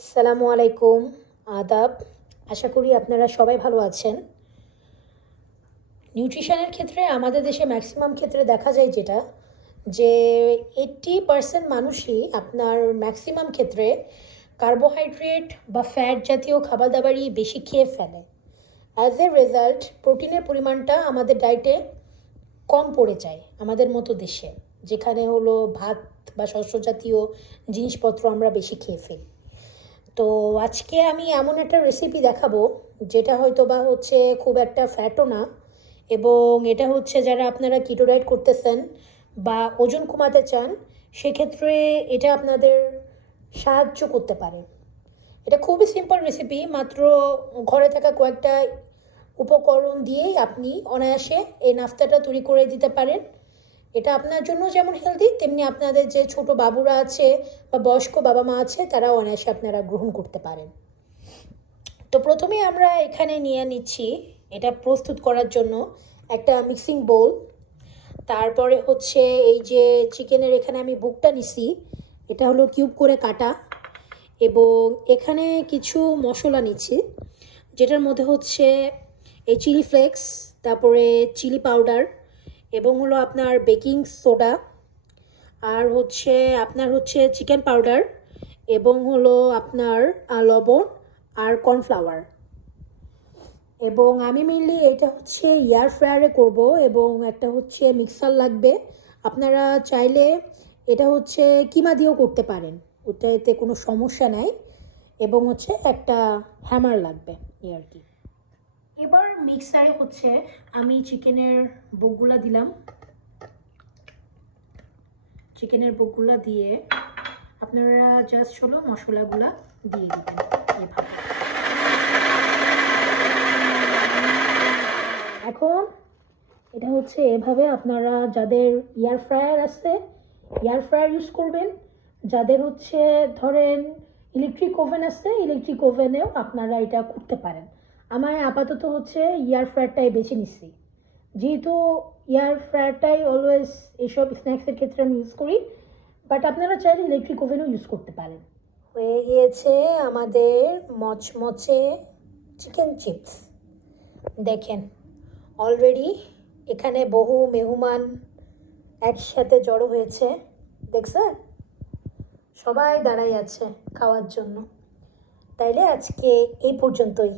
আসসালামু আলাইকুম, আদাব। আশা করি আপনারা সবাই ভালো আছেন। নিউট্রিশনের ক্ষেত্রে আমাদের দেশে ম্যাক্সিমাম ক্ষেত্রে দেখা যায় যেটা যে 80% মানুষই আপনার ম্যাক্সিমাম ক্ষেত্রে কার্বোহাইড্রেট বা ফ্যাট জাতীয় খাবার দাবারই বেশি খেয়ে ফেলে। অ্যাজ এ রেজাল্ট প্রোটিনের পরিমাণটা আমাদের ডায়েটে কম পড়ে যায় আমাদের মতো দেশে, যেখানে হলো ভাত বা শস্য জাতীয় জিনিসপত্র আমরা বেশি খেয়ে ফেলি। তো আজকে আমি এমন একটা রেসিপি দেখাবো যেটা হয়তো বা হচ্ছে খুব একটা ফ্যাটও না, এবং এটা হচ্ছে যারা আপনারা কিটো ডায়েট করতেছেন বা ওজন কমাতে চান সেক্ষেত্রে এটা আপনাদের সাহায্য করতে পারে। এটা খুবই সিম্পল রেসিপি, মাত্র ঘরে থাকা কয়েকটা উপকরণ দিয়েই আপনি অনায়াসে এই নাস্তাটা তৈরি করে দিতে পারেন। এটা আপনার জন্য যেমন হেলদি, তেমনি আপনাদের যে ছোট বাবুরা আছে বা বয়স্ক বাবা মা আছে তারাও অনায়াসে আপনারা গ্রহণ করতে পারেন। তো প্রথমে আমরা এখানে নিয়ে নিচ্ছি এটা প্রস্তুত করার জন্য একটা মিক্সিং বোল। তারপরে হচ্ছে এই যে চিকেনের এখানে আমি বুকটা নিছি, এটা হলো কিউব করে কাটা, এবং এখানে কিছু মশলা নিচ্ছি যেটার মধ্যে হচ্ছে এই চিলি ফ্লেক্স, তারপরে চিলি পাউডার, এবং হলো আপনার বেকিং সোডা, আর হচ্ছে আপনার হচ্ছে চিকেন পাউডার, এবং হলো আপনার লবণ আর কর্নফ্লাওয়ার। এবং আমি মেনলি এটা হচ্ছে এয়ার ফ্রায়ারে করব, এবং একটা হচ্ছে মিক্সার লাগবে। আপনারা চাইলে এটা হচ্ছে কিমা দিয়েও করতে পারেন, ওটাতে কোনো সমস্যা নাই। এবং হচ্ছে একটা হ্যামার লাগবে, এই আর কি। এবার মিক্সারে হচ্ছে আমি চিকেনের বুকগুলা দিলাম। চিকেনের বুকগুলা দিয়ে আপনারা জাস্ট হলো মশলাগুলা দিয়ে দিবেন এভাবে। এখন এটা হচ্ছে এভাবে আপনারা যাদের এয়ার ফ্রায়ার আছে এয়ার ফ্রায়ার ইউজ করবেন, যাদের হচ্ছে ধরেন ইলেকট্রিক ওভেন আছে ইলেকট্রিক ওভেনেও আপনারা এটা করতে পারেন। আমার আপাতত হচ্ছে এয়ার ফ্রায়ারটাই বেছে নিচ্ছি, যেহেতু এয়ার ফ্রায়ারটাই অলওয়েজ এইসব স্ন্যাক্সের ক্ষেত্রে আমি ইউজ করি, বাট আপনারা চাইলে ইলেকট্রিক ওভেনও ইউজ করতে পারেন। হয়ে গিয়েছে আমাদের মচমচে চিকেন চিপস। দেখেন অলরেডি এখানে বহু মেহমান একসাথে জড়ো হয়েছে, দেখছেন সবাই দাঁড়াই আছে খাওয়ার জন্য। তাইলে আজকে এই পর্যন্তই।